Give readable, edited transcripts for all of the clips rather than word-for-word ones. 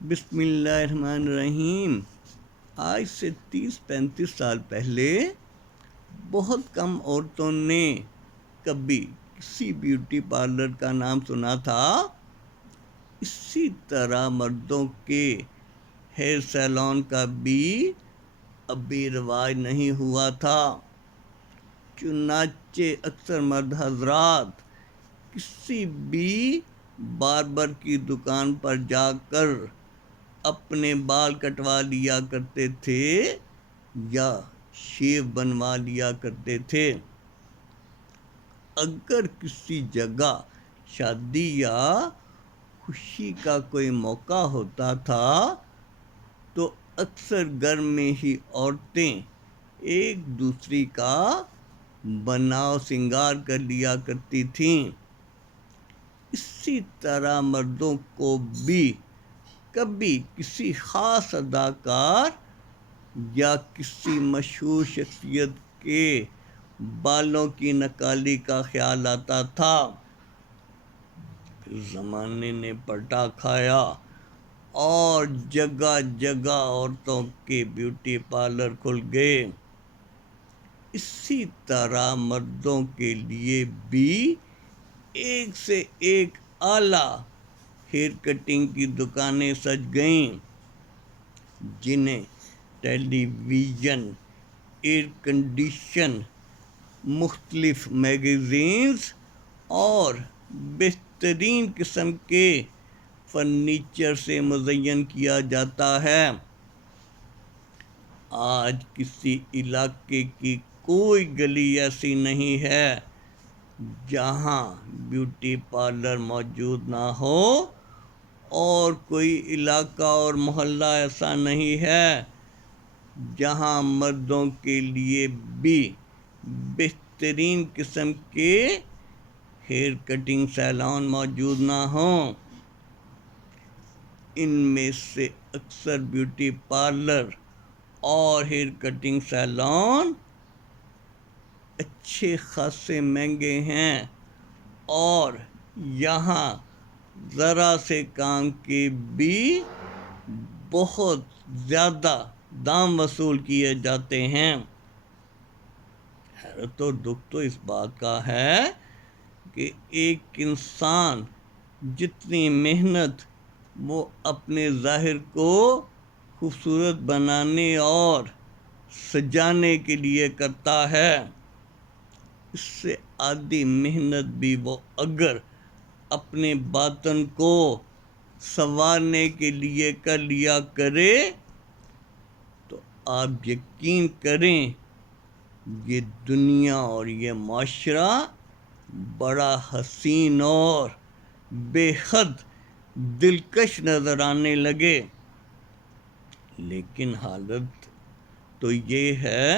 بسم اللہ الرحمن الرحیم۔ آج سے 30-35 سال پہلے بہت کم عورتوں نے کبھی کسی بیوٹی پارلر کا نام سنا تھا۔ اسی طرح مردوں کے ہیئر سیلون کا بھی ابھی رواج نہیں ہوا تھا۔ چنانچہ اکثر مرد حضرات کسی بھی باربر کی دکان پر جا کر اپنے بال کٹوا لیا کرتے تھے یا شیو بنوا لیا کرتے تھے۔ اگر کسی جگہ شادی یا خوشی کا کوئی موقع ہوتا تھا تو اکثر گھر میں ہی عورتیں ایک دوسری کا بناؤ سنگار کر لیا کرتی تھیں۔ اسی طرح مردوں کو بھی کبھی کسی خاص اداکار یا کسی مشہور شخصیت کے بالوں کی نکالی کا خیال آتا تھا۔ زمانے نے پلٹا کھایا اور جگہ جگہ عورتوں کے بیوٹی پارلر کھل گئے۔ اسی طرح مردوں کے لیے بھی ایک سے ایک اعلیٰ ہیئر کٹنگ کی دکانیں سج گئیں، جنہیں ٹیلی ویژن، ایئر کنڈیشن، مختلف میگزینز اور بہترین قسم کے فرنیچر سے مزین کیا جاتا ہے۔ آج کسی علاقے کی کوئی گلی ایسی نہیں ہے جہاں بیوٹی پارلر موجود نہ ہو، اور کوئی علاقہ اور محلہ ایسا نہیں ہے جہاں مردوں کے لیے بھی بہترین قسم کے ہیئر کٹنگ سیلون موجود نہ ہوں۔ ان میں سے اکثر بیوٹی پارلر اور ہیئر کٹنگ سیلون اچھے خاصے مہنگے ہیں اور یہاں ذرا سے کام کے بھی بہت زیادہ دام وصول کیے جاتے ہیں۔ حیرت اور دکھ تو اس بات کا ہے کہ ایک انسان جتنی محنت وہ اپنے ظاہر کو خوبصورت بنانے اور سجانے کے لیے کرتا ہے، اس سے آدھی محنت بھی وہ اگر اپنے باطن کو سنوارنے کے لیے کر لیا کرے تو آپ یقین کریں یہ دنیا اور یہ معاشرہ بڑا حسین اور بے حد دلکش نظر آنے لگے۔ لیکن حالت تو یہ ہے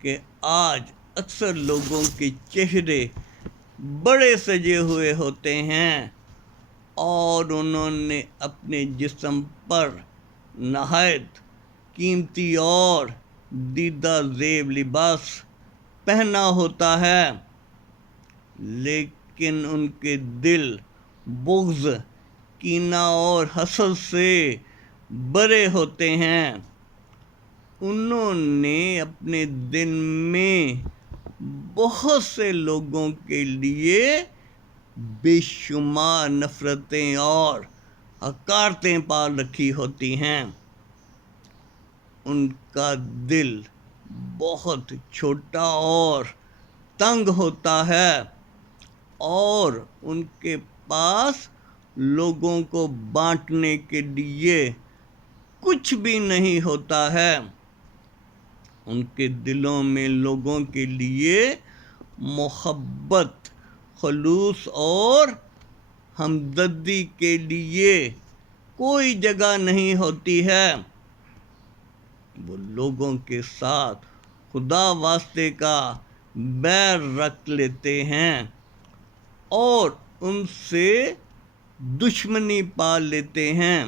کہ آج اکثر لوگوں کے چہرے بڑے سجے ہوئے ہوتے ہیں اور انہوں نے اپنے جسم پر نہایت قیمتی اور دیدہ زیب لباس پہنا ہوتا ہے، لیکن ان کے دل بغض، کینہ اور حسد سے بھرے ہوتے ہیں۔ انہوں نے اپنے دل میں بہت سے لوگوں کے لیے بے شمار نفرتیں اور حقارتیں پال رکھی ہوتی ہیں۔ ان کا دل بہت چھوٹا اور تنگ ہوتا ہے اور ان کے پاس لوگوں کو بانٹنے کے لیے کچھ بھی نہیں ہوتا ہے۔ ان کے دلوں میں لوگوں کے لیے محبت، خلوص اور ہمدردی کے لیے کوئی جگہ نہیں ہوتی ہے۔ وہ لوگوں کے ساتھ خدا واسطے کا بیر رکھ لیتے ہیں اور ان سے دشمنی پال لیتے ہیں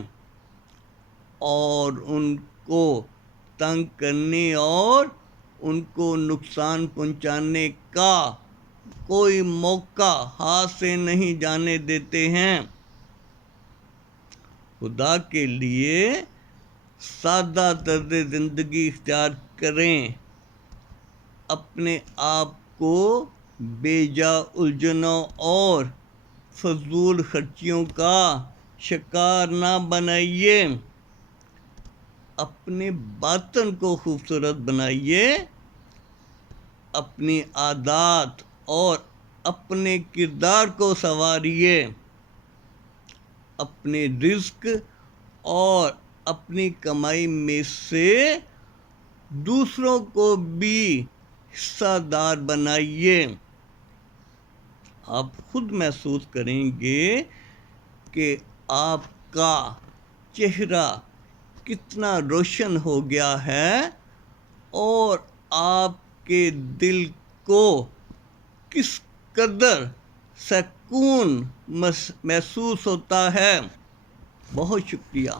اور ان کو تنگ کرنے اور ان کو نقصان پہنچانے کا کوئی موقع ہاتھ سے نہیں جانے دیتے ہیں۔ خدا کے لیے سادہ طرز زندگی اختیار کریں، اپنے آپ کو بے جا الجھنوں اور فضول خرچیوں کا شکار نہ بنائیے، اپنے باطن کو خوبصورت بنائیے، اپنی عادات اور اپنے کردار کو سنواریے، اپنے رزق اور اپنی کمائی میں سے دوسروں کو بھی حصہ دار بنائیے۔ آپ خود محسوس کریں گے کہ آپ کا چہرہ کتنا روشن ہو گیا ہے اور آپ کے دل کو کس قدر سکون محسوس ہوتا ہے۔ بہت شکریہ۔